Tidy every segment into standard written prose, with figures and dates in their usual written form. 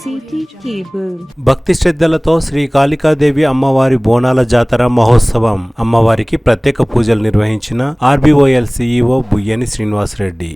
City cable. భక్తి శ్రద్ధలతో శ్రీ కాళికాదేవి అమ్మవారి బోనాల జాతర మహోత్సవం. అమ్మవారికి ప్రత్యేక పూజలు నిర్వహించిన ఆర్బీఓఎల్ సీఈఓ బుయ్యని శ్రీనివాసరెడ్డి.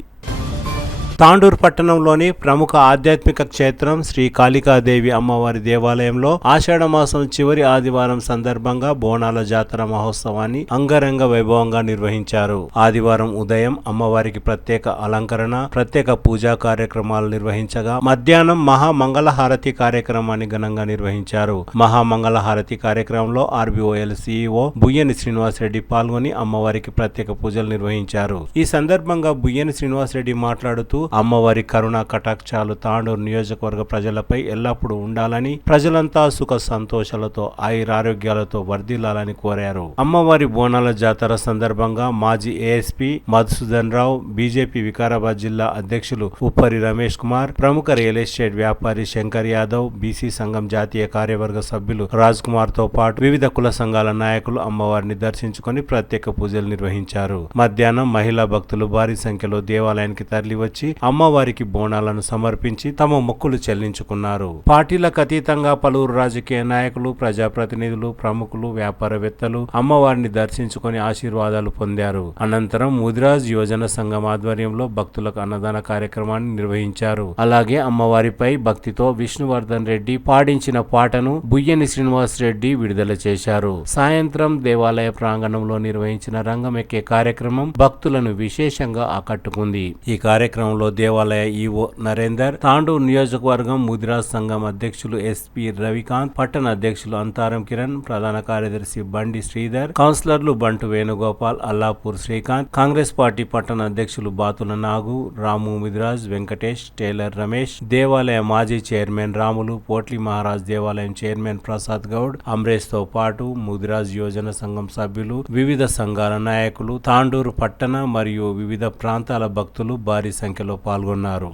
తాండూరు పట్టణంలోని ప్రముఖ ఆధ్యాత్మిక క్షేత్రం శ్రీ కాళికాదేవి అమ్మవారి దేవాలయంలో ఆషాఢ మాసం చివరి ఆదివారం సందర్భంగా బోనాల జాతర మహోత్సవాన్ని అంగరంగ వైభవంగా నిర్వహించారు. ఆదివారం ఉదయం అమ్మవారికి ప్రత్యేక అలంకరణ, ప్రత్యేక పూజా కార్యక్రమాలు నిర్వహించగా మధ్యాహ్నం మహామంగళహారతి కార్యక్రమాన్ని ఘనంగా నిర్వహించారు. మహామంగళహారతి కార్యక్రమంలో ఆర్బీఓఎల్ సీఈఓ బుయ్యని శ్రీనివాసరెడ్డి పాల్గొని అమ్మవారికి ప్రత్యేక పూజలు నిర్వహించారు. ఈ సందర్భంగా బుయ్యని శ్రీనివాసరెడ్డి మాట్లాడుతూ అమ్మవారి కరుణా కటాక్షాలు తాండూరు నియోజకవర్గ ప్రజలపై ఎల్లప్పుడూ ఉండాలని, ప్రజలంతా సుఖ సంతోషాలతో ఆయురారోగ్యాలతో వర్ధిల్లాలని కోరారు. అమ్మవారి బోనాల జాతర సందర్భంగా మాజీ ఏఎస్పీ మధుసూదన్ రావు, బీజేపీ వికారాబాద్ జిల్లా అధ్యక్షులు ఉప్పరి రమేష్ కుమార్, ప్రముఖ రియల్ ఎస్టేట్ వ్యాపారి శంకర్ యాదవ్, బీసీ సంఘం జాతీయ కార్యవర్గ సభ్యులు రాజ్ కుమార్ తో పాటు వివిధ కుల సంఘాల నాయకులు అమ్మవారిని దర్శించుకొని ప్రత్యేక పూజలు నిర్వహించారు. మధ్యాహ్నం మహిళా భక్తులు భారీ సంఖ్యలో దేవాలయానికి తరలివచ్చి అమ్మవారికి బోనాలను సమర్పించి తమ మొక్కులు చెల్లించుకున్నారు. పార్టీలకు అతీతంగా పలువురు రాజకీయ నాయకులు, ప్రజాప్రతినిధులు, ప్రముఖులు, వ్యాపారవేత్తలు అమ్మవారిని దర్శించుకొని ఆశీర్వాదాలు పొందారు. అనంతరం ముదిరాజ్ యువజన సంఘం ఆధ్వర్యంలో భక్తులకు అన్నదాన కార్యక్రమాన్ని నిర్వహించారు. అలాగే అమ్మవారిపై భక్తితో విష్ణువర్ధన్ రెడ్డి పాడించిన పాటను బుయ్యని శ్రీనివాస్ రెడ్డి విడుదల చేశారు. సాయంత్రం దేవాలయ ప్రాంగణంలో నిర్వహించిన రంగమెక్కే కార్యక్రమం భక్తులను విశేషంగా ఆకట్టుకుంది. ఈ కార్యక్రమంలో దేవాలయ ఈవో నరేందర్, తాండూరు నియోజకవర్గం ముదిరాజ్ సంఘం అధ్యక్షులు ఎస్పీ రవికాంత్, పట్టణ అధ్యక్షులు అంతారం కిరణ్, ప్రధాన కార్యదర్శి బండి శ్రీధర్, కౌన్సిలర్లు బంటు వేణుగోపాల్, అల్లాపూర్ శ్రీకాంత్, కాంగ్రెస్ పార్టీ పట్టణ అధ్యక్షులు బాతుల నాగు, రాము ముదిరాజ్, వెంకటేష్, టేలర్ రమేష్, దేవాలయ మాజీ చైర్మన్ రాములు, పోట్లి మహారాజ్ దేవాలయం చైర్మన్ ప్రసాద్ గౌడ్, అమ్రేష్ తో పాటు ముదిరాజ్ యోజన సంఘం సభ్యులు, వివిధ సంఘాల నాయకులు, తాండూరు పట్టణ మరియు వివిధ ప్రాంతాల భక్తులు భారీ సంఖ్యలో పాల్గొన్నారు.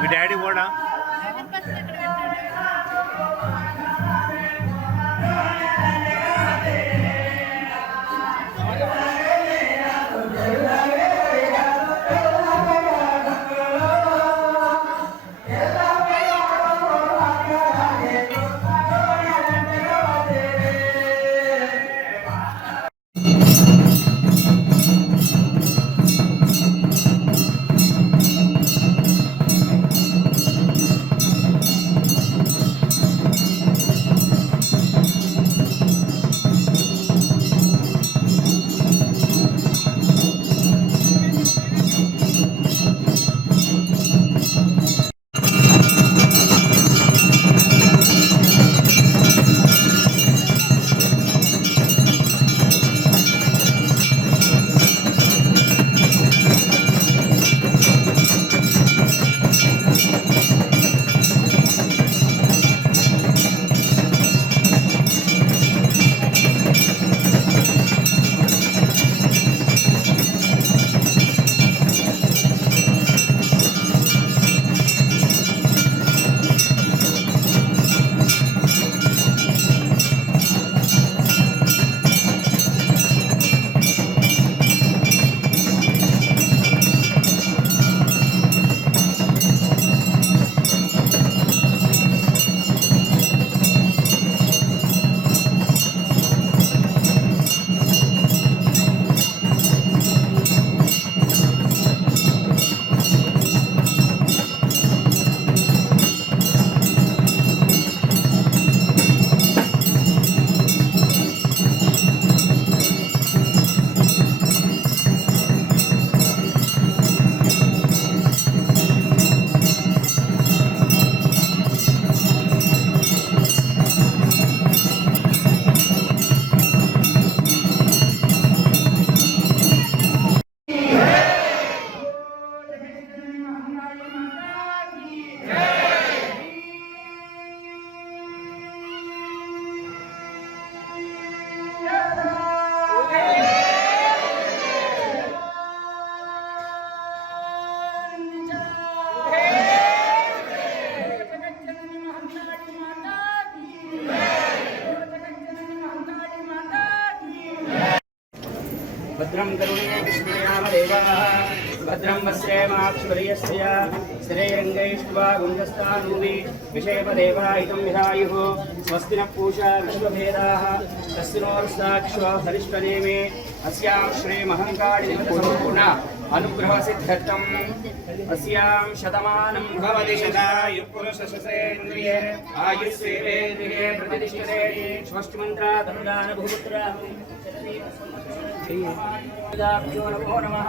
మీ డాడీ కూడా భద్రం కరుణే విష్ణుయామ దేవ भद्रं वस्येमाक्षुर्यस्य स्थिरैरङ्गैष्ट्वा गुञ्जस्तानूवि विषयपदेवायितं विधायुः स्वस्ति नः पूषा विश्वभेदाः तस्तिनोर्साक्ष्वा हरिष्ठनेमे अस्यां श्रीमहङ्काळिनिवृत्तसम्पूर्ण अनुग्रहसिद्ध्यर्थम् अस्यां शतमानं भवति शतायुः पुरुषशतेन्द्रिये आयुष्येवेन्द्रिये प्रतिष्ठते षष्ठमन्त्रा तन्दानभूपुत्रा श्रीदाभ्यो नमो नमः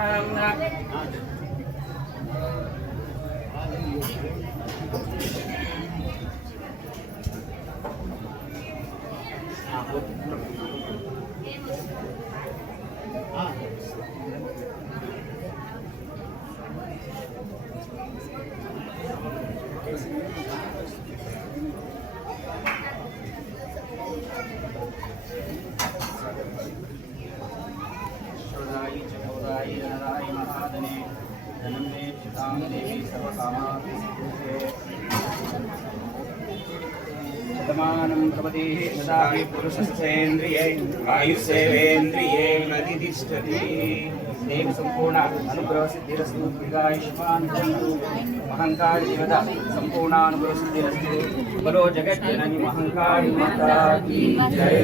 शोधायि चकोदायि नरायि महादने धनं मे चितां देवी सर्वकामाभिसिद्धे शतमानं भवति सदा हि पुरुषस्येन्द्रिये आयुष्येवेन्द्रिये प्रतिष्ठति देव सम्पूर्ण अनुग्रहसिद्धिरस्तु दीर्घायुष्मान् भवन्तु महङ्कारि देवता सम्पूर्णानुग्रहसिद्धिरस्तु बोलो जगज्जननि महङ्कारि माता की जय।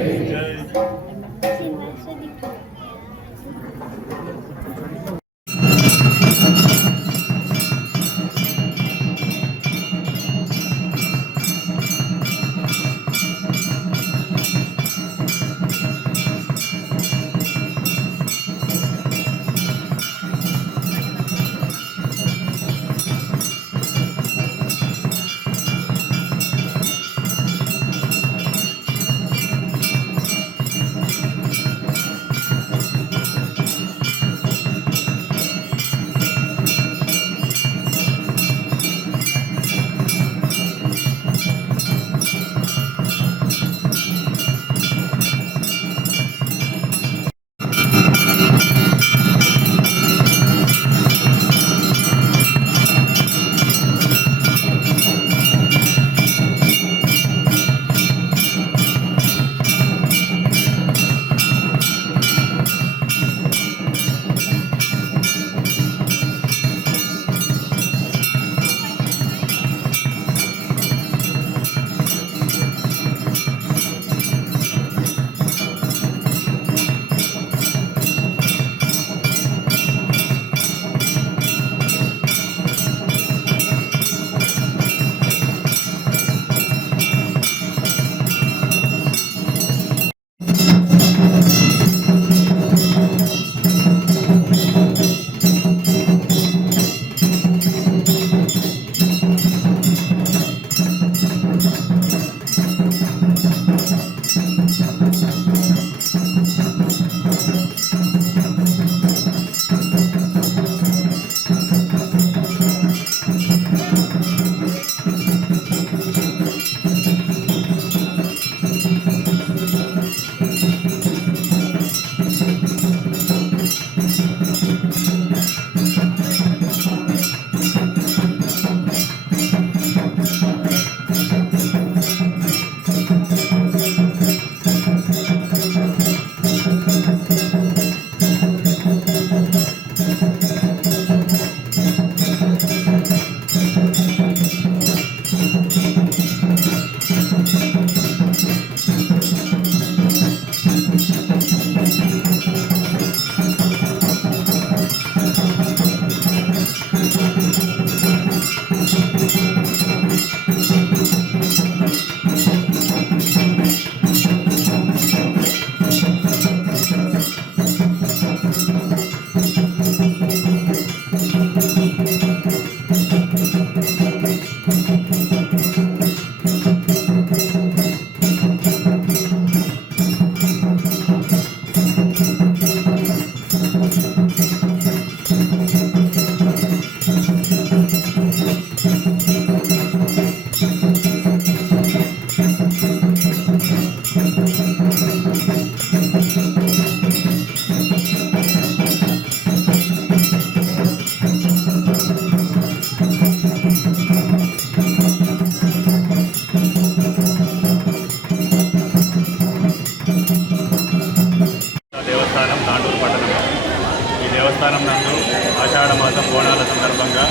ఆషాఢ మాసం బోనాల సందర్భంగా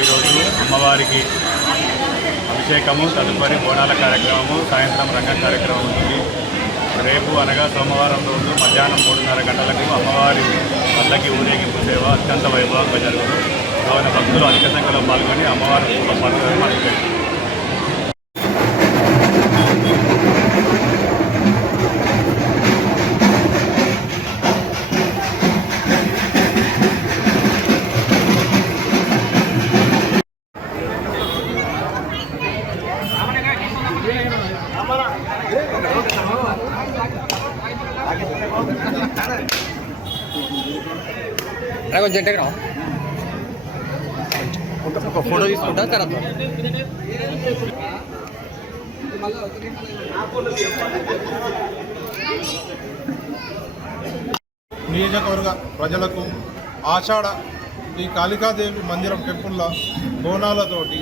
ఈరోజు అమ్మవారికి అభిషేకము, తదుపరి బోనాల కార్యక్రమము, సాయంత్రం రంగం కార్యక్రమం ఉంటుంది. రేపు అనగా సోమవారం రోజు మధ్యాహ్నం 3:30 గంటలకు అమ్మవారి పల్లకి ఊరేగింపు సేవ అత్యంత వైభవంగా జరుగుతుంది. కావున భక్తులు అధిక సంఖ్యలో పాల్గొని అమ్మవారి పండుగ మనకు ఒక ఫోటో తీసుకుంటా తర్వాత నియోజకవర్గ ప్రజలకు ఆషాఢ ఈ కాళికాదేవి మందిరం టెంపుల్లో బోనాలతోటి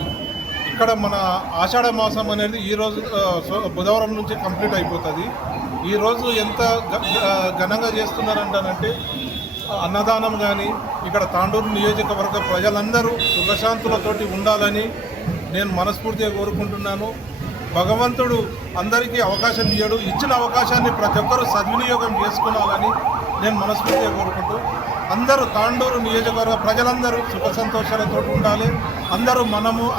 ఇక్కడ మన ఆషాఢ మాసం అనేది ఈరోజు బుధవారం నుంచి కంప్లీట్ అయిపోతుంది. ఈరోజు ఎంత ఘనంగా చేస్తున్నారంటానంటే అన్నదానం కానీ ఇక్కడ తాండూరు నియోజకవర్గ ప్రజలందరూ సుఖశాంతులతోటి ఉండాలని నేను మనస్ఫూర్తిగా కోరుకుంటున్నాను. భగవంతుడు అందరికీ అవకాశం ఇయ్యడు, ఇచ్చిన అవకాశాన్ని ప్రతి ఒక్కరూ సద్వినియోగం చేసుకోవాలని నేను మనస్ఫూర్తిగా కోరుకుంటూ అందరూ తాండూరు నియోజకవర్గ ప్రజలందరూ సుఖ సంతోషాలతో ఉండాలి,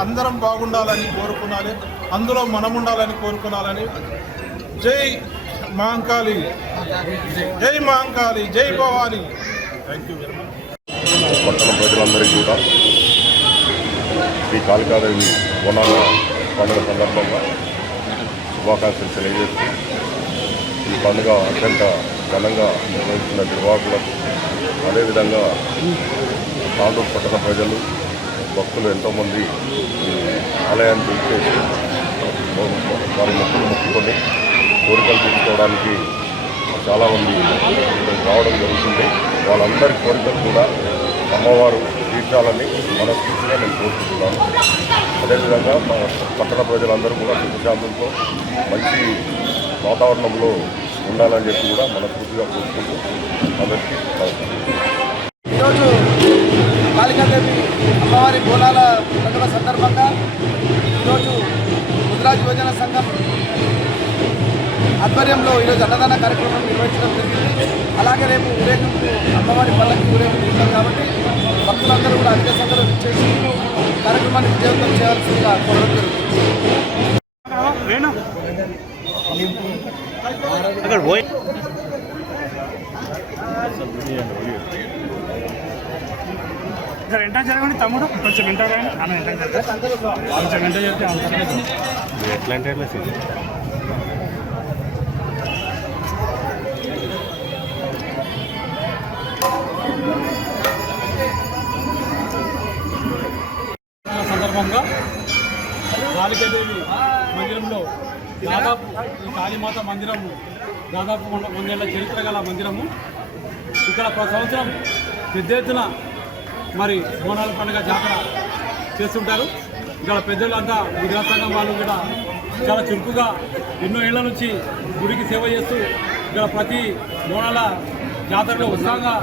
అందరం బాగుండాలని కోరుకునాలి, అందులో మనం ఉండాలని కోరుకునాలని. జై మహంకాళి, జై మహంకాళి, జై Bhavani. Thank you very much. పట్టణ ప్రజలందరికీ కూడా శ్రీ కాళికాదేవి బోనాల పండుగ సందర్భంగా శుభాకాంక్షలు తెలియజేస్తూ ఈ పండుగ అత్యంత ఘనంగా నిర్వహిస్తున్న నిర్వాహకులకు, అదేవిధంగా తాండూరు పట్టణ ప్రజలు భక్తులు ఎంతోమంది ఆలయాన్ని చూసేసి వారి మొక్కులు మొక్కుకొని కోరికలు తీర్చుకోవడానికి చాలామంది రావడం జరుగుతుంది. వాళ్ళందరి కోరికలు కూడా అమ్మవారు తీర్చాలని మనస్ఫూర్తిగా నేను కోరుకుంటున్నాను. అదేవిధంగా మా పట్టణ ప్రజలందరూ కూడా సుఖశాంతులతో మంచి వాతావరణంలో ఉండాలని చెప్పి కూడా మనస్ఫూర్తిగా కోరుకుంటూ అందరికీ ఈరోజు కాళికాదేవి అమ్మవారి బోనాల పండుగ సందర్భంగా ఈరోజు ముద్రాజ్ యువజన సంఘం ఆధ్వర్యంలో ఈరోజు అన్నదాన కార్యక్రమం నిర్వహించడం జరిగింది. అలాగే రేపు ఊరేగింపు అమ్మవారి పల్లకి ఊరేగింపు ఉంటుంది కాబట్టి భక్తులందరూ కూడా అధిక సంఖ్యలో చేసి కార్యక్రమాన్ని విజయవంతం చేయాల్సిందిగా కోరడం జరుగుతుంది. ఎంట జరగండి తమ్ముడు, కొంచెం ఎంట అన్న ఎంట జరుగుతుంది, కొంచెం ఎంట జరిగితే ఎట్లా అంటే ఎట్లా సందర్భంగా కాళికాదేవి మందిరంలో దాదాపు ఈ కాళీమాత మందిరము దాదాపు 100 ఏళ్ల చరిత్ర గల మందిరము. ఇక్కడ ప్రతి సంవత్సరం పెద్ద ఎత్తున మరి బోనాల పండుగ జాతర చేస్తుంటారు. ఇక్కడ పెద్దలంతా గుజరాత్ సంఘం వాళ్ళు కూడా చాలా చురుకుగా ఎన్నో ఏళ్ల నుంచి గుడికి సేవ చేస్తూ ఇక్కడ ప్రతి బోనాల జాతరలో ఉత్సాహంగా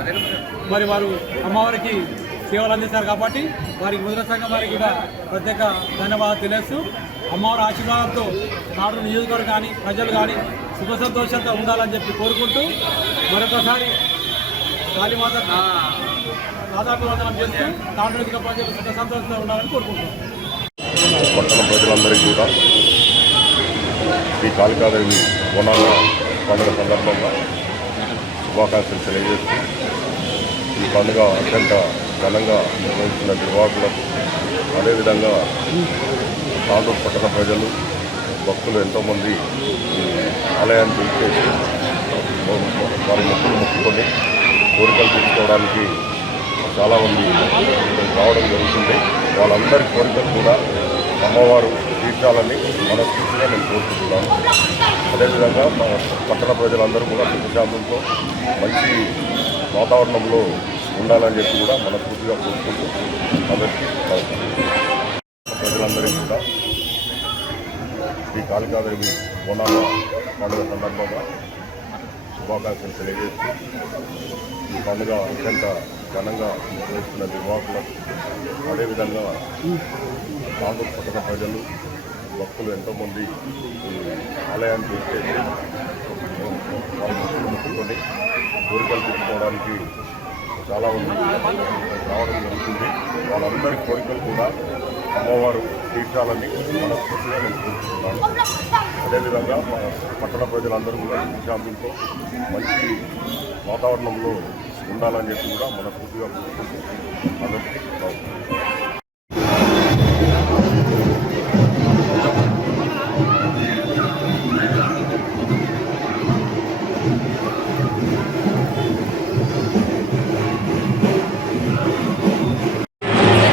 మరి వారు అమ్మవారికి సేవలు అందిస్తారు కాబట్టి వారికి గుజరాత్ సంఘం వారికి కూడా ప్రత్యేక ధన్యవాదాలు తెలియజేస్తూ అమ్మవారి ఆశీర్వాదంతో నాడు నియోజకవర్గం కానీ ప్రజలు కానీ సుఖ సంతోషంగా ఉండాలని చెప్పి కోరుకుంటూ మరొకసారి కాళీమాత దాదాపు వందనం చేస్తూ తాండూరు ప్రజలు సుఖ సంతోషంగా ఉండాలని కోరుకుంటున్నాం. పట్టణ ప్రజలందరికీ కూడా శ్రీ కాళికాదేవి బోనాల పండుగ సందర్భంగా శుభాకాంక్షలు తెలియజేస్తూ ఈ పండుగ అత్యంత ఘనంగా నిర్వహిస్తున్న నిర్వాహకులకు, అదేవిధంగా తాండూరు పట్టణ ప్రజలు భక్తులు ఎంతోమంది ఆలయాన్ని చూసేసి వారి మొక్కులు మొక్కుకొని కోరికలు తీర్చుకోవడానికి చాలామంది రావడం జరుగుతుంది. వాళ్ళందరి కోరికలు కూడా అమ్మవారు తీర్చాలని మనస్ఫూర్తిగా నేను కోరుకుంటున్నాను. అదేవిధంగా మా పట్టణ ప్రజలందరూ కూడా సుఖశాంతులతో మంచి వాతావరణంలో ఉండాలని చెప్పి కూడా మనస్ఫూర్తిగా కోరుకుంటూ అందరికీ ప్రజలందరికీ కూడా శ్రీ కాళికాదేవి బోనాల పండుగ సందర్భంగా శుభాకాంక్షలు తెలియజేస్తూ ఈ పండుగ అత్యంత ఘనంగా నిర్వహిస్తున్న నిర్వాహకులకు, అదేవిధంగా తాండూరు పట్టణ ప్రజలు, భక్తులు ఎంతోమంది ఈ ఆలయానికి వచ్చేసి వాళ్ళ మొక్కుకొని కోరికలు తీర్చుకోవడానికి చాలామంది రావడం జరుగుతుంది. వాళ్ళందరి కోరికలు కూడా అమ్మవారు తీర్చాలని మనస్ఫూర్తిగా నేను కోరుకుంటున్నాను. అదేవిధంగా మన పట్టణ ప్రజలందరూ కూడా శాంతితో మంచి వాతావరణంలో ఉండాలని చెప్పి కూడా మనస్ఫూర్తిగా కోరుకుంటూ అందరికీ నమస్కారం.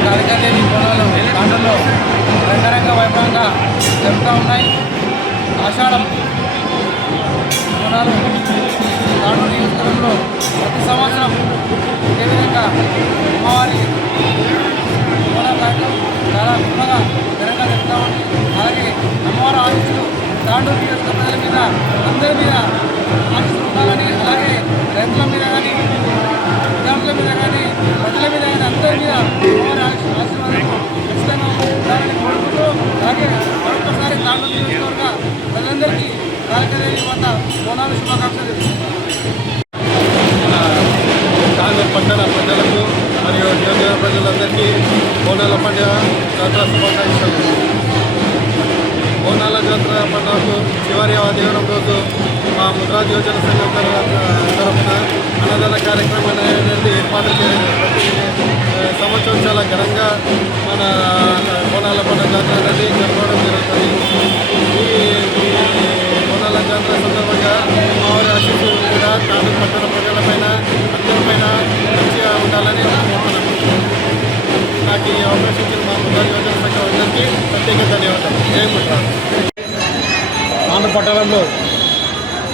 కాళికాదేవి బోనాలు తాండూరులో రంగరంగ వైభవంగా జరుగుతూ ఉన్నాయి. ఆషాఢం బోనాలు తాండూరు నియోజకవర్గంలో ప్రతి సంవత్సరం అదేవిధంగా అమ్మవారి బోనాల కార్యక్రమం చాలా గొప్పగా ఘనంగా జరుగుతూ ఉంది. అలాగే అమ్మవారి ఆశీస్సులు తాండూరు నియోజకవర్గ ప్రజల మీద అందరి మీద ఆశీస్సులు ఉండాలని, అలాగే రైతుల మీద కానీ విద్యార్థుల మీద కానీ ప్రజల మీద కానీ అందరి మీద అమ్మవారి ఆశీర్వాదం ఖచ్చితంగా ఉండాలని కోరుకుంటూ, అలాగే మరొకసారి తాండూరు నియోజకవర్గ ప్రజలందరికీ కాళికాదేవి వద్ద బోనాలు శుభాకాంక్షలు తాండూరు పట్టణ ప్రజలకు మరియు నియోజకవర్గ ప్రజలందరికీ బోనాల పండుగ జాతర శుభాకాంక్షలు. బోనాల జాతర పండుగకు చివరి ఆదివారం రోజు మా ముద్రాజ్ యోజన సంఘం తరఫున అన్నదాన కార్యక్రమం అనేది ఏర్పాటు చేయడం ప్రతి సంవత్సరం చాలా ఘనంగా మన బోనాల పండుగ జాతర అనేది జరపడం జరుగుతుంది. ఈ బోనాల జాతర సందర్భంగా అమ్మవారి ఆశీస్సులు కూడా తాండూరు పట్టణ ప్రజలపైన అందరిపైన మంచిగా ఉండాలని కోరుతున్నాను. నాకు ఈ అవకాశం ఇచ్చిన మా ముద్రాజ్ యోజన సంఘం అందరికీ ప్రత్యేక ధన్యవాదాలు. జయమంటారు. తాండూరు పట్టణంలో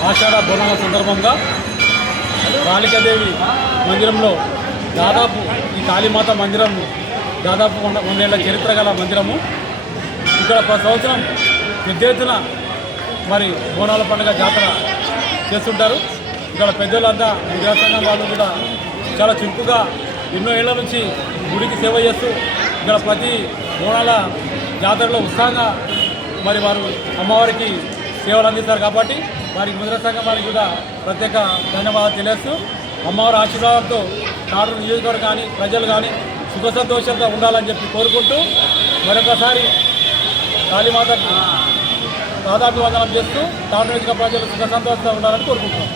ఆషాఢ బోనాల సందర్భంగా కాళికాదేవి మందిరంలో దాదాపు ఈ కాళీమాత మందిరం దాదాపు 100 ఏళ్ల చరిత్ర గల మందిరము. ఇక్కడ ప్రతి సంవత్సరం పెద్ద ఎత్తున మరి బోనాల పండుగ జాతర చేస్తుంటారు. ఇక్కడ పెద్దలంతా విద్యా సంఘం వాళ్ళు కూడా చాలా చురుకుగా ఎన్నో ఏళ్ల నుంచి గుడికి సేవ చేస్తూ ఇక్కడ ప్రతి బోనాల జాతరలో ఉత్సాహంగా మరి వారు అమ్మవారికి సేవలు అందిస్తారు. కాబట్టి వారికి ముద్ర సంఘం వారికి కూడా ప్రత్యేక ధన్యవాదాలు తెలియస్తూ, అమ్మవారి ఆశీర్వాదంతో తాండూరు నియోజకవర్గం కానీ ప్రజలు కానీ సుఖ సంతోషంగా ఉండాలని చెప్పి కోరుకుంటూ మరొకసారి కాళీమాత పాదాభివందనం చేస్తూ తాండూరు నియోజకవర్గ ప్రజలు సుఖ సంతోషంగా ఉండాలని కోరుకుంటున్నాం.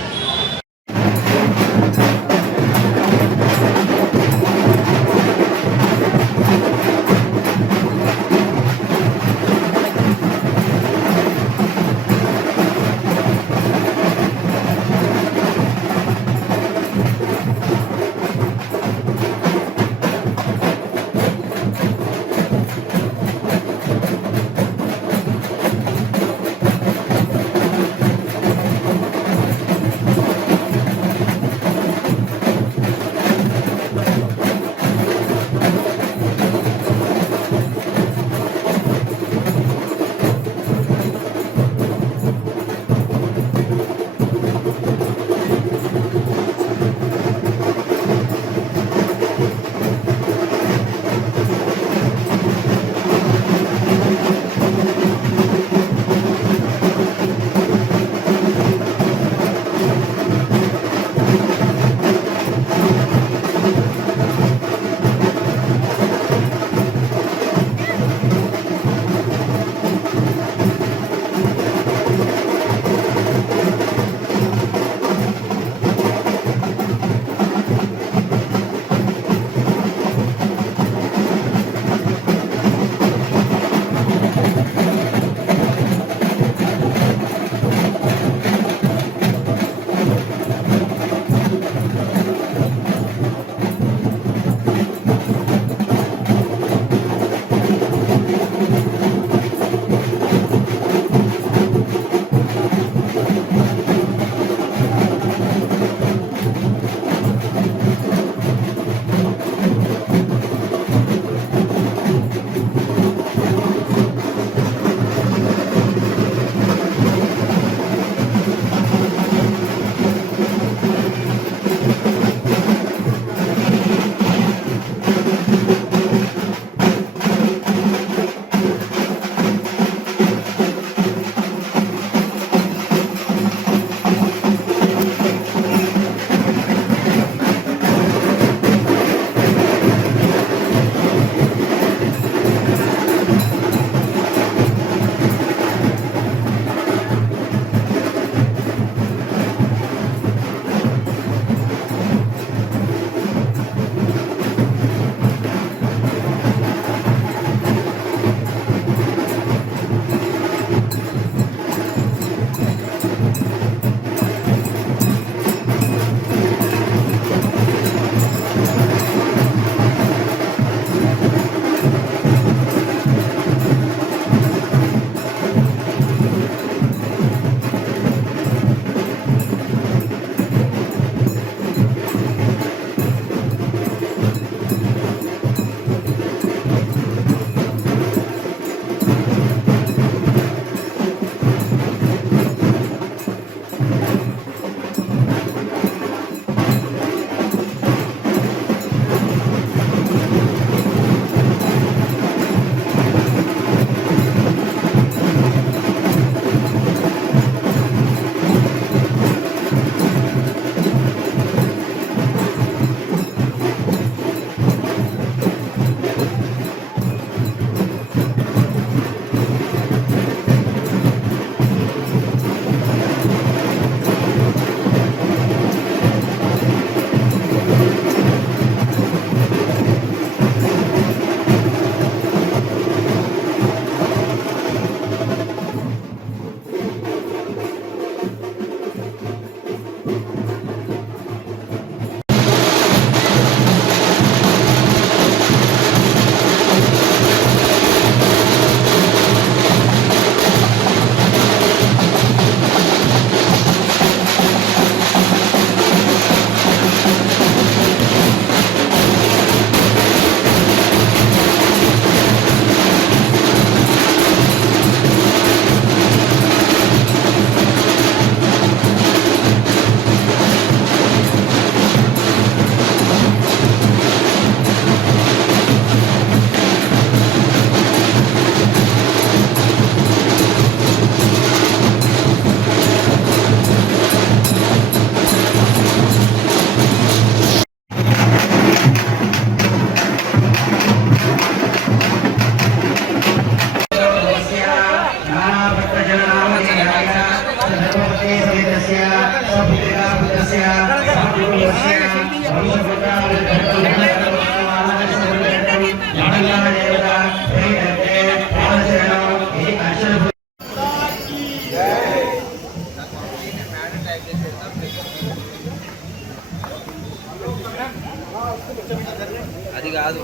అది కాదు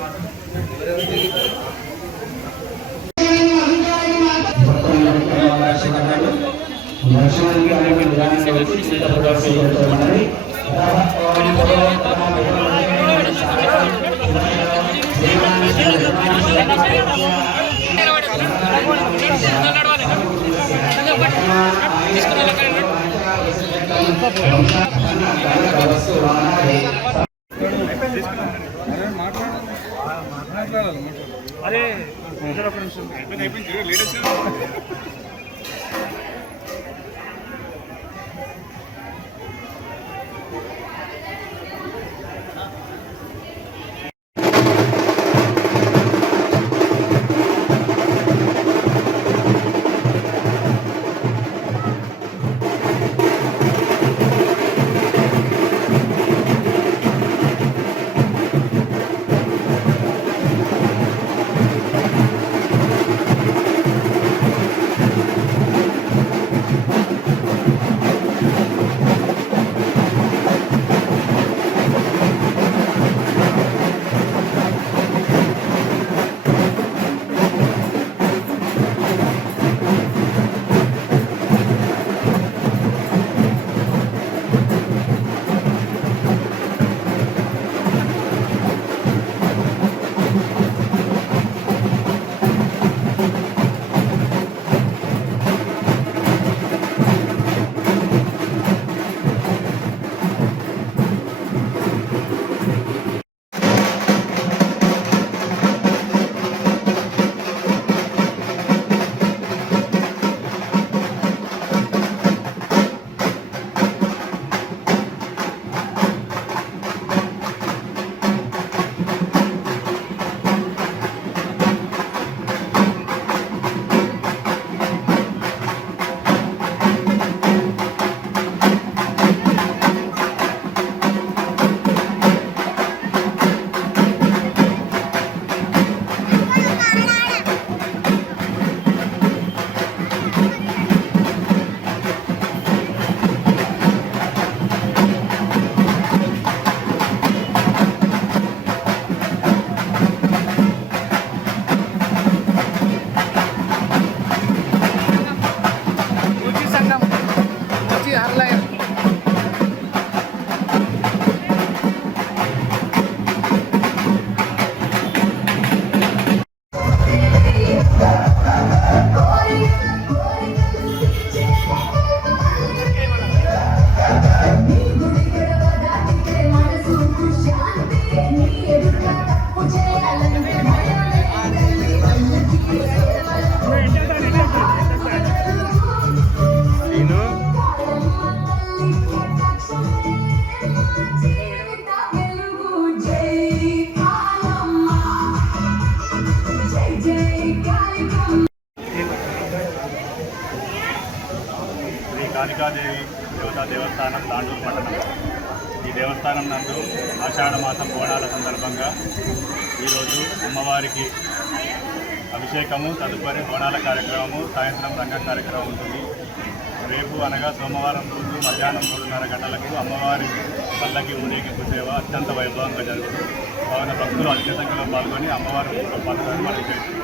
అరే కాళికాదేవి దేవతా దేవస్థానం తాండూరు పట్టణం. ఈ దేవస్థానం నందు ఆషాఢ మాసం బోనాల సందర్భంగా ఈరోజు అమ్మవారికి అభిషేకము, తదుపరి బోనాల కార్యక్రమము, సాయంత్రం రంగ కార్యక్రమం ఉంటుంది. రేపు అనగా సోమవారం రోజు మధ్యాహ్నం 3:30 గంటలకు అమ్మవారి పల్లకి ఊరేగింపు సేవ అత్యంత వైభవంగా జరుగుతుంది. కావున భక్తులు అధిక సంఖ్యలో పాల్గొని అమ్మవారి పండుగను మనకి చేస్తారు.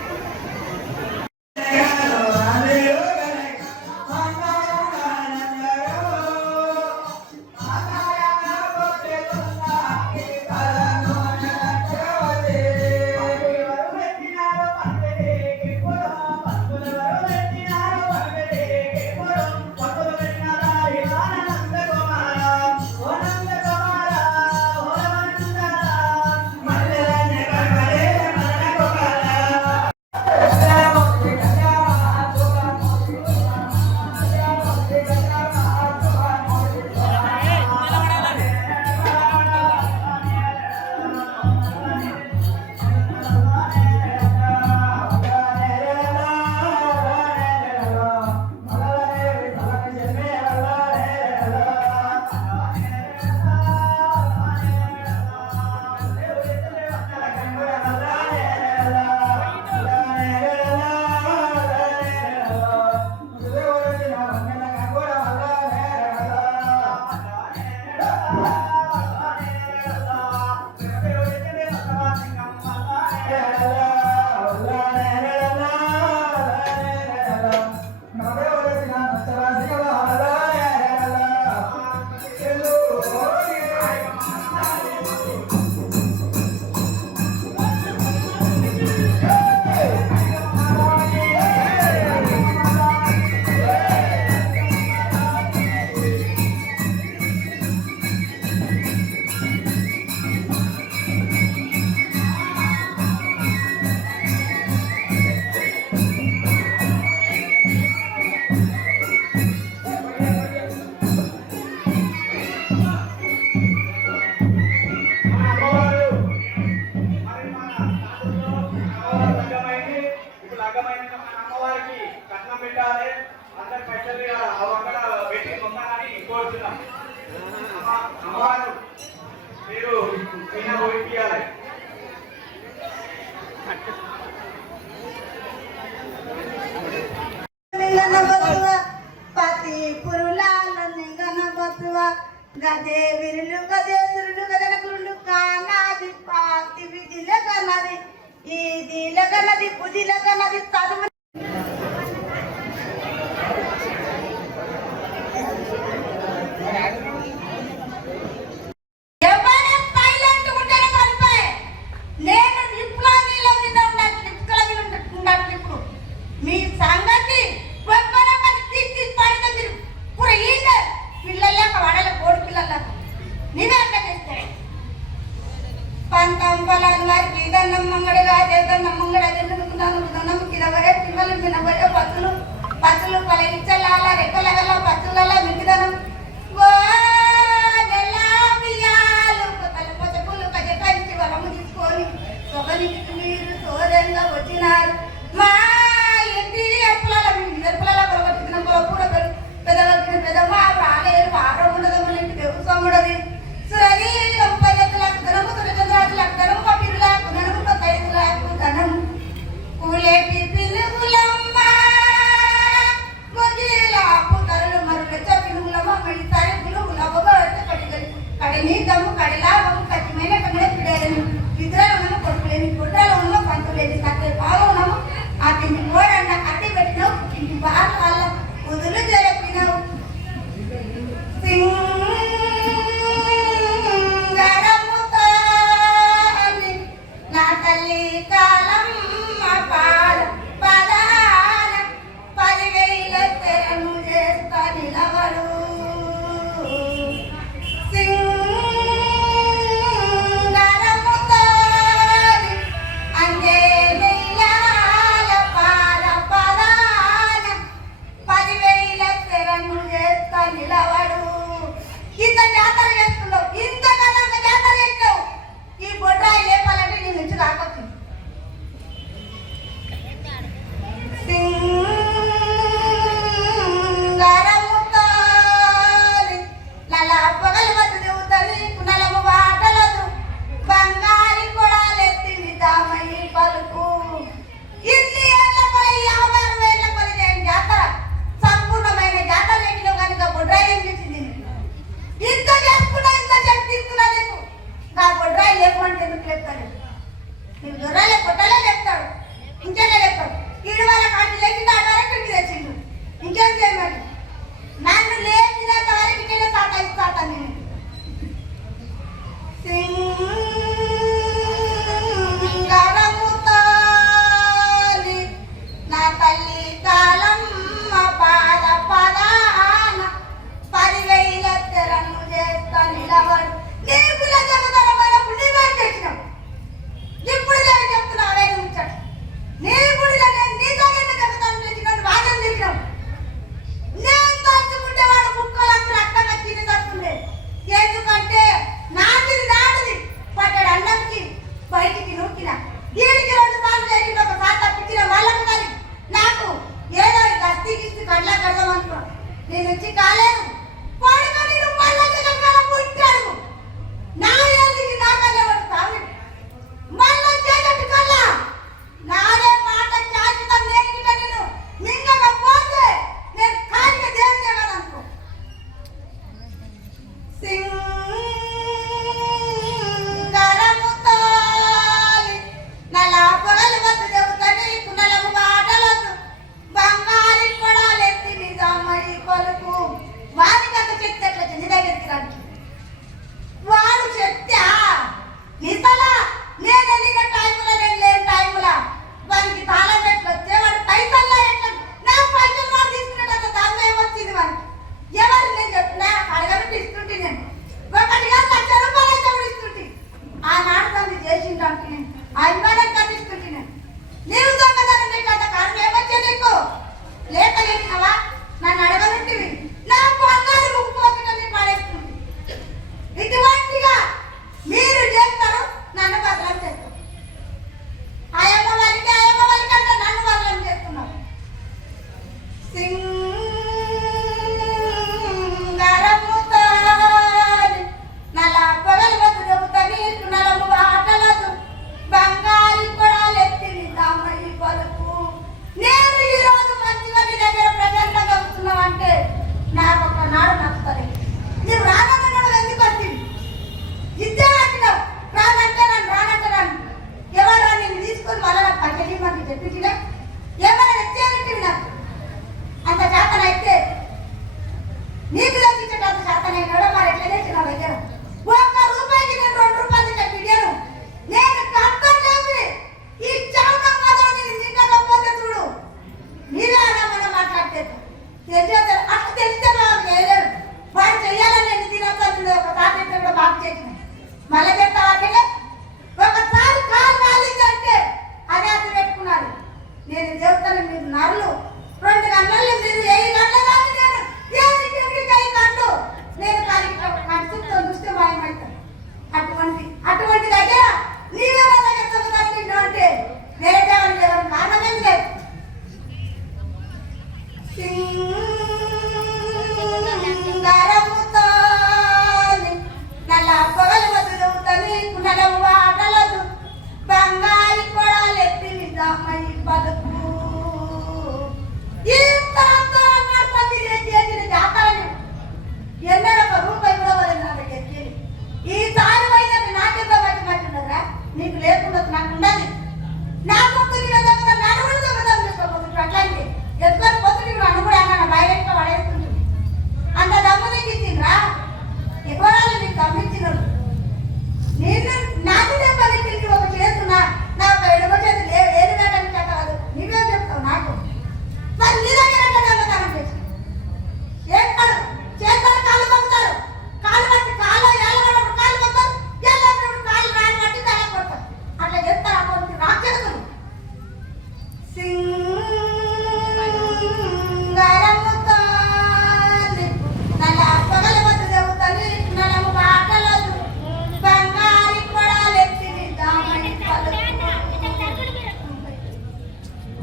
లగ్గమైంది. ఇప్పుడు లగ్గమైన మన అమ్మవారికి కట్నం పెట్టాలి. అందరి పైసలు అక్కడ పెట్టి పొందాలని కోరుతున్నాం. అమ్మవారు మీరు చిన్న ఓడిపియాలి. పతి పురులాలని గణపతువ గదే విరులు గదే సురులు గదన గురులు కానాది పాతి విధిల గనది ఇది లగనది బుధిల గనది చదువు మీ సంగతి పిల్లల వాడల కోడి పిల్లలకు నివేదన చేస్తాయి. పంతం పొలాలు వారికి దండం మంగడిగా చేద్దాం మంగళ జన్మకు కిరవరే పిల్లలు మినవరే పచ్చులు పచ్చులు పలగించాల రెక్కలగల పచ్చుల మిగిదనం పచ్చపులు కజకాయించి వరము తీసుకొని సొగనికి మీరు సోదంగా వచ్చినారు. మా ఇంటి ఎప్పుల ఎప్పుల పొలగొట్టిన పొలకూడదు పెదవచ్చిన పెదమ్మ రాలేరు ఆరం ఉండదు మన ఇంటి దేవస్వామి ఉండదు. శరీరం పైలకు ధనము తులచంద్రాజులకు ధనము పపిరులకు ధనము తైదులకు ధనము పూలేటి పిలుగులమ్మ ముగిలాపు తరలు మరుగచ్చ పిలుగులమ్మ మిడితారి పిలుగుల ఒగొట్ట కడిని దమ్ము కడిలాభము కచ్చిమైన కమిడ పిడేలను విద్రలో ఉన్న కొడుకులేని గుడ్డలో ఉన్న పంతులేని కట్టే బాగా ఉన్నాము. ఆ తిండి కోడన్న కట్టి పెట్టినావు ఇంటి బాగా వాళ్ళ కుదులు జరిపినావు. నా తల్లి కాలమ్మ పాద పదాన 10,000 తెరను చేస్తా నిలవడు. నిలవడు. ఇంత జాతర చేస్తున్నావు, ఇంత జాతర చేస్తావు. ఈ బొడ్రాయి లేపాలంటే నీ నుంచి రాకొచ్చింది.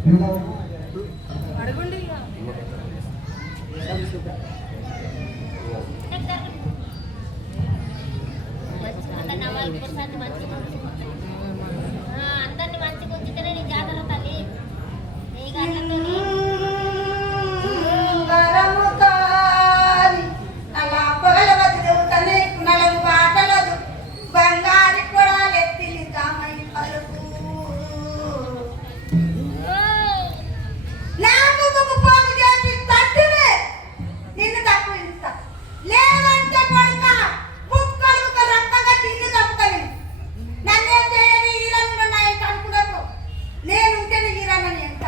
అందరినీ మంచిగా ఉంచితేనే నీ జాతర తల్లి నీ గట్లతో అలా పొగలవద్దు దేవుతనే నలుగు బాటలదు బంగారి కూడా ఎత్తిలి దామై పలుకు నాకు ఒక పోగు చేసి తట్టువే నిన్ను తక్కువ ఇస్తా లేదంటే కొడుక బుక్కలు రక్తంగా తిండి తప్పుతాను నన్నేం చేయని ఈరన్ను ఎంత అనుకున్నాను నేనుంటేనే ఈరన్నని ఎంత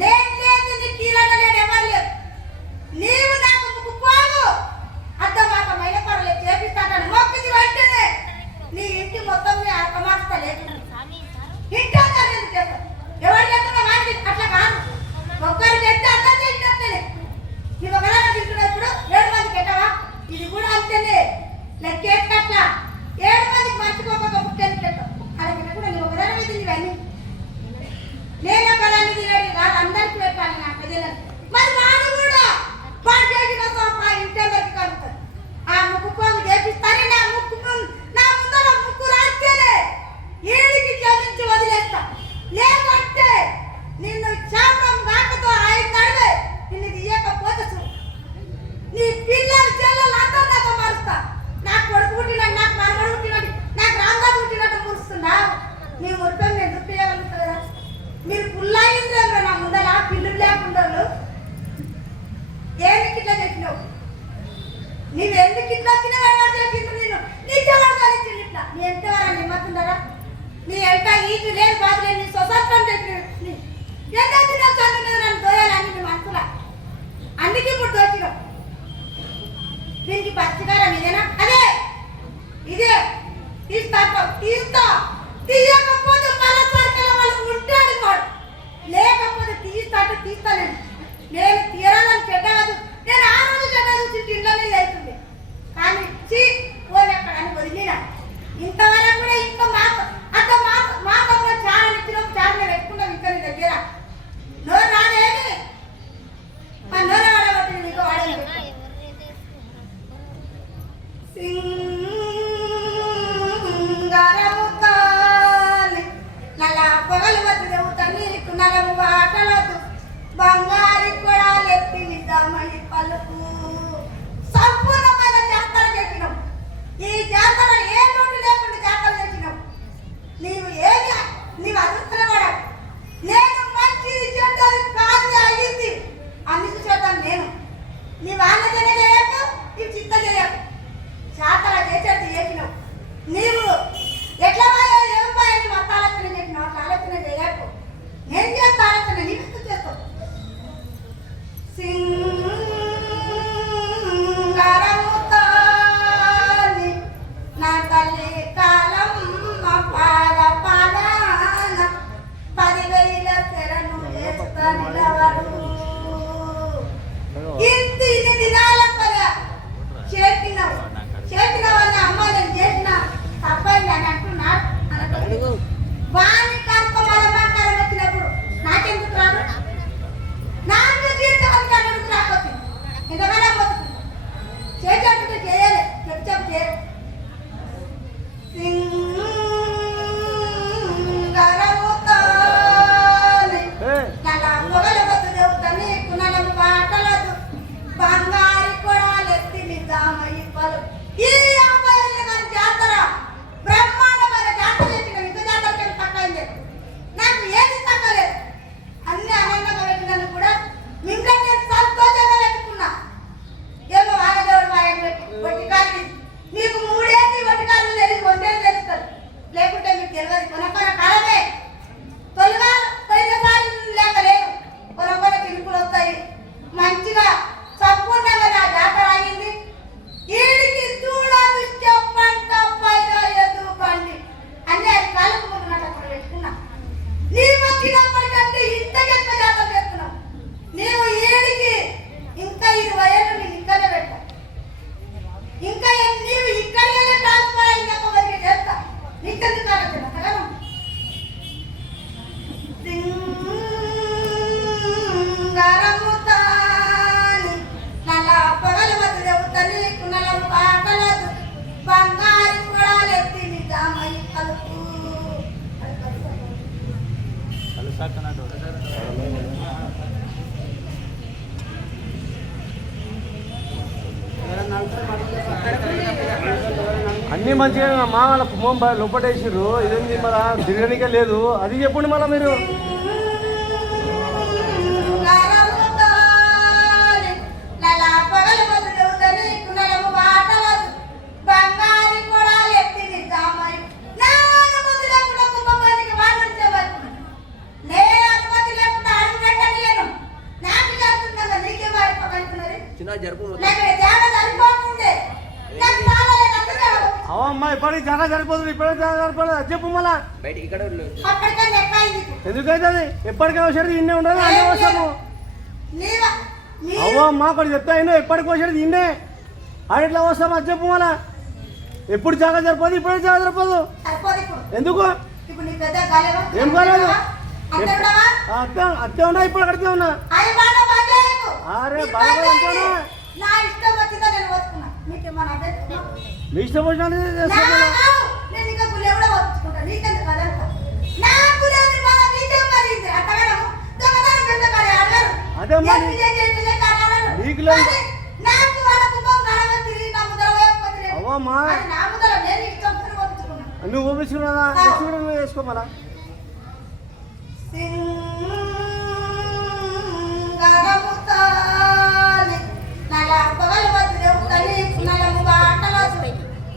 నేను లేదు నీకు ఈరన్న లేడు ఎవరు లేరు నీవు నాకు ముక్కు పోగు అర్థమాట మైన పర్లేదు చేపిస్తాను మొక్కిది వెంటనే నీ ఇంటి మొత్తం అర్థమాస్తా లేదు ఇంటి అందరూ చేస్తాను ఎవరు చేస్తున్నా వాడికి అట్లా కాదు ఒక్కరు చెప్తే అర్థం చేసినట్లే నువ్వు ఒకలా తింటున్నప్పుడు 7 మందికి ఎట్టవా ఇది కూడా అంతేనే లెక్కేట్ల 7 మందికి మంచిపోక ముఖ్యం పెట్టావు అలాగే కూడా నువ్వు ఒకలా తింది ఇవన్నీ నేను ఒకలాంటి తినేది కాదు అందరికి పెట్టాలి నా ప్రజలను మరి వాడు కూడా వాడు చేసిన సోఫా ఇంటి అందరికి కలుగుతాడు ఆ ముక్కు పోగు చేపిస్తానే నా ముందర ముక్కు రాస్తేనే ఏడికి క్షమించి వదిలేస్తా లేదంటే నిన్ను శాపం రాకతో ఆయన నడివే నిన్ను తీయకపోతే నీ పిల్లలు చెల్లెలు అందరూ నాతో మారుస్తా నాకు కొడుకు పుట్టినట్టు నాకు మనవడు పుట్టినట్టు నాకు రామరాజు పుట్టినట్టు మురుస్తున్నావు నీ మురిపం నేను చూపించగలుగుతా మీరు పుల్లయింది నా ముందర పిల్లులు లేకుండా ఏమికి ఇట్లా చెప్పినావు నీవు ఎందుకు ఇట్లా వచ్చినావు ఎవరు చేసిండ్రు నేను నీకెవరు కలిసిండు ఇట్లా నీ ఎంతవరా నిమ్మతుందరా నీ ఎంత ఈజీ లేదు బాధ లేదు నీ స్వతంత్రం చెప్పిన ఎంత తిన్నావు చదువుతుంది నన్ను దోయాలని నీ మనసులా అందుకే ఇప్పుడు దోచినావు దీనికి పచ్చికారం ఇదేనా అదే ఇదే తీస్తా తీయకపోతే మన సరికల వాళ్ళు ఉంటాడు వాడు లేకపోతే తీస్తాను నేను తీరాలని చెడ్డదు నేను ఆ రోజు చెడ్డ చూసి ఇంట్లోనే అవుతుంది కానీ పోయి అక్కడ అని వదిలినా ఇంతవరకు కూడా ఇంకా మాతంలో చాలా ఇచ్చినప్పుడు చాలా పెట్టుకున్నాం ఇంకా నీ దగ్గర నోరు రాదేమి మా నోరు వాడబట్టి నీకు వాడలేదు సింగారముతాని నలా పొగలు వద్దు దేవుతాను నీకు నలము బాటలదు బంగారి కూడా ఎత్తి విద్దామని పలుకు సంపూర్ణమైన జాతర చేసినాం ఈ జాతర ఏ లోటు లేకుండా జాతర చేసినాం నీవు అదుతున్నవాడ నేను మంచిది చెడ్డది కాదు అయ్యింది అన్నిటి చేద్దాను నేను నీ వాళ్ళ చేయకు నీ చిత్త చేయకు జాతర చేసేది చేసినావు నీవు ఎట్లా ఏం పోయాలి మొత్త ఆలోచన చేసినావు అట్లా ఆలోచన చేయకు నేను చేస్తా ఆలోచన నీకు చేస్తావు సింగారముతాని నా తల్లి కాలం పాద పాదాన అన్నీ మంచిగా మా వాళ్ళ ఫోన్ లోపటేసిర్రు, ఇదేంటి మళ్ళా తిరగనికే లేదు, అది చెప్పండి మళ్ళీ మీరు. అవమ్మా ఇప్పటికి జాగా సరిపోతుంది, ఇప్పటికి జాగా సరిపోలేదు, అది చెప్పు మళ్ళా. ఎందుకైతే అది ఎప్పటికైనా వచ్చేది ఇన్నే ఉండదు, అన్నీ వస్తాము. అవమ్మా అక్కడ చెప్తా అయినా ఎప్పటికి వచ్చేది ఇన్నే, అది ఎట్లా వస్తాము, అది చెప్పు మళ్ళా. ఎప్పుడు జాగా సరిపోదు, ఇప్పటికి జాగా సరిపోదు. ఎందుకు ఏం కాలేదు? అత్తే ఉన్నా, ఇప్పుడు అక్కడికే ఉన్నా. అరే బాగా ఉంటున్నా, మీ ఇష్టం వచ్చినట్టు చేస్తాను. అదేమ్మా నీకు లేదు. అవమ్మా నువ్వు పంపించుకున్నా నువ్వు వేసుకో మళ్ళా.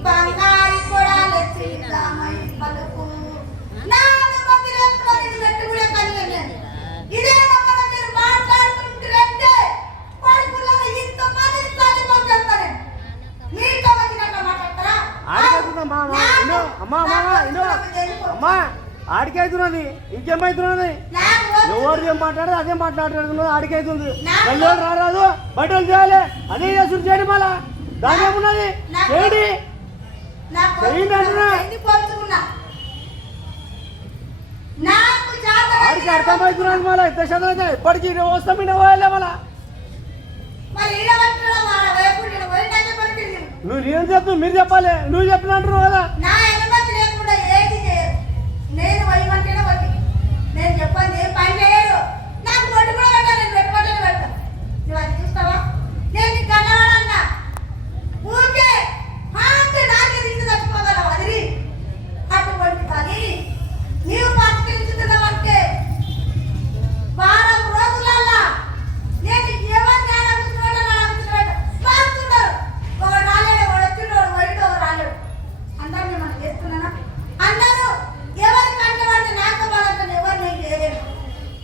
బంగారు కూడా ఇదే మీరు మాట్లాడుకుంటారంటే మీతో వచ్చినట్టు మాట్లాడతారా? అమ్మా ఆడికైతున్నది, ఇంకేమైతున్నది? ఎవరు ఏం మాట్లాడదు అదే మాట్లాడుతున్నది, ఆడికైతుంది. నెల్లూరు రారాదు, బయటలు చేయాలి, అదే చేసుడు చేయండి మళ్ళా. దాని ఏమున్నది చేయండి, చేయండి అంటున్నా. ఆడికి అర్థమవుతున్నది మళ్ళీ, ఇంత చదువు అయితే ఇప్పటికీ వస్తాం ఇంటి పోయాలి మళ్ళా. నువ్వు నేను చెప్పు, మీరు చెప్పాలి, నువ్వు చెప్పినట్టు కదా. నేను వైమంటేనే వచ్చి నేను చెప్పండి ఏం పని చేయరు, నాకు బొట్టు కూడా పెట్టా, నేను పెట్టుబడులు పెడతా. నువ్వు అది చూస్తావా? నేను నీకు కన్నవాడన్నా ఊరికే అంటే నాకే తీసుకు తట్టుకోగలవు, అది అటువంటి పని నీవు పరిష్కరించుతున్నావంటే వారం రోజులల్లా నేను ఎవరిని అడుగుతున్నాడు మారుతున్నారు. ఒకడు రాలేడు, ఒకడు వచ్చిండు, ఒకడు పోయిండు, ఒకడు రాలేడు. అందరినీ మనం చేస్తున్నానా? అందరూ ఎవరి కంట పడితే నాకు బాగుంటుంది, ఎవరు నేను చేయలేను,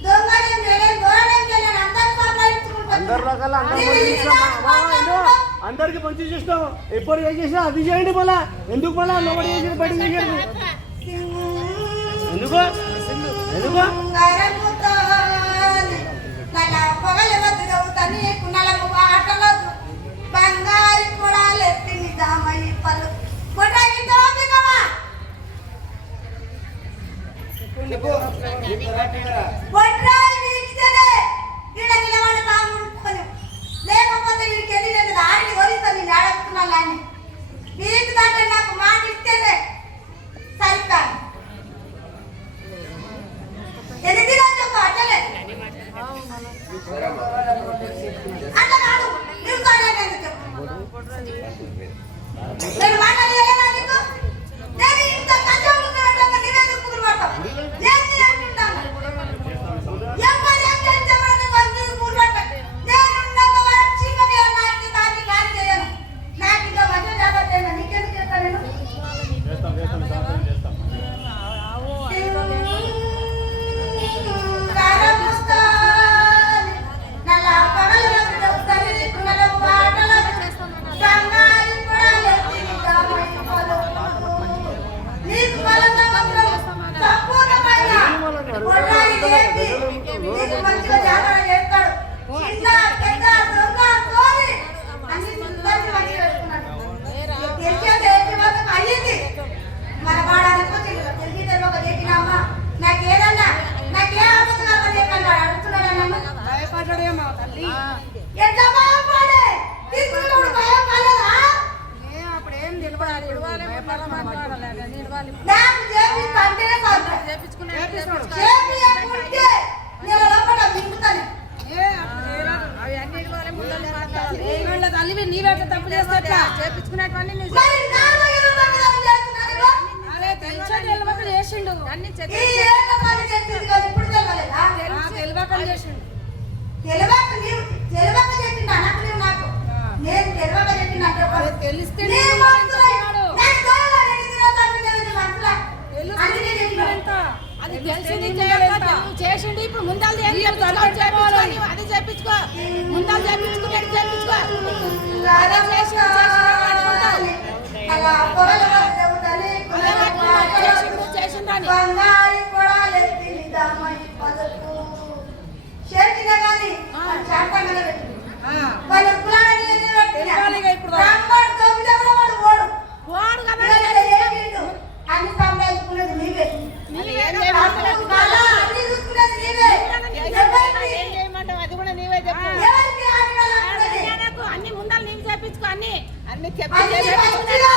దొంగనేం చేయలేను, దొరనేం చేయలేను, అందరూ సంపాదించుకుంటాను. అందరికి మంచి చేస్తాం, ఎప్పుడు ఏం చేసినా అది చేయండి మళ్ళా. ఎందుకు మళ్ళా లోపల చేసి బయట చేయండి, ఎందుకు ఎందుకు బంగారు కూడా ఎత్తి నిజామై పలు లేకపోతే వీడికి వెళ్ళి నేను దారిని వదిలిస్తాను, నేను అడుగుతున్నాను అని వీటి దాంట్లో నాకు మాట ఇస్తేనే సరికాదు. ఎన్ని దినాలు చెప్పు అట్లలే అట్లా కాదు, నువ్వు కాదు చెప్పు. నేను మాట్లాడలేనా నీకు? నేను ఇంత కష్టం నీవే దుక్కులు పడతావు. నేను అంటున్నాను ఎవరు ఏం చేస్తామని వాళ్ళు మూడు పట్టాలి. నేను ఉన్నంత వరకు చీకటి నాకు దాన్ని కాని చేయను. నాకు ఇంకా మంచి జాగ్రత్త అయినా నీకెందుకు చేస్తాను నేను? నాకు చేపిస్తా అంటేనే చేపించుకుంటే చేపించుకునేటువంటి మరి నా దగ్గర బంగారం చేస్తున్నారు అదే టెన్షన్ నిలబడి చేసిండు అన్ని ఈ ఏళ్ళ పని చేసింది కదా ఇప్పుడు తెలవలేదా తెలియక చేసిండు తెలవక నీవు తెలవక చేసిండు నాకు నీవు నాకు నేను తెలవక చేసిండు అంటే తెలిస్తే నీ మనసులో నేను తోయలా నేను తినతాను నేను మనసులో అందుకే చేసిండు అది తెలిసింది చేసిండు ఇప్పుడు ముందాలు అది చేపించుకో ముందాలు చేపించుకునేది చేపించుకో అలా పొగల దేవుడని చేసిందని బంగారి కొడాలెత్తిని దామని పదకు చేతిన గాని చాటంగల పెట్టి వాళ్ళ కులాలని పెట్టిన ఇప్పుడు బ్రాహ్మణ కవితలో వాడు ఓడు వాడు కదా చేసిండు అన్ని సంపాదించుకున్నది నీవే అన్ని చూసుకున్నది నీవే ఏం చేయమంటావు అది కూడా నీవే చెప్పు ఎవరికి ఆడగలదు అన్ని ముందాలు నీవు చేపించుకో అన్ని అన్ని అన్ని మంచిగా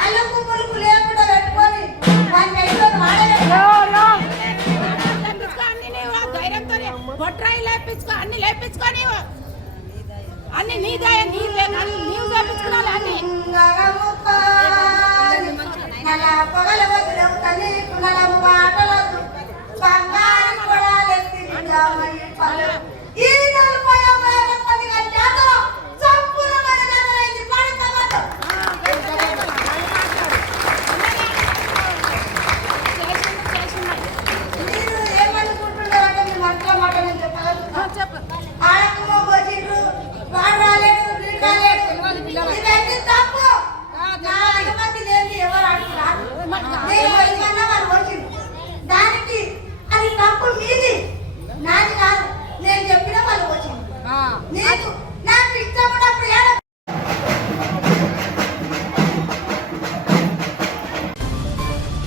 అల్లకు ములుకు లేకుండా పెట్టుకొని దాన్ని ఎన్నో అన్ని నీవు ధైర్యంతో బొట్రాయి లేపించుకో అన్ని లేపించుకో నీవు అన్ని నీ దయ నీవు చేపించుకున్నావు అన్ని పొగల వదిలేవు తల్లి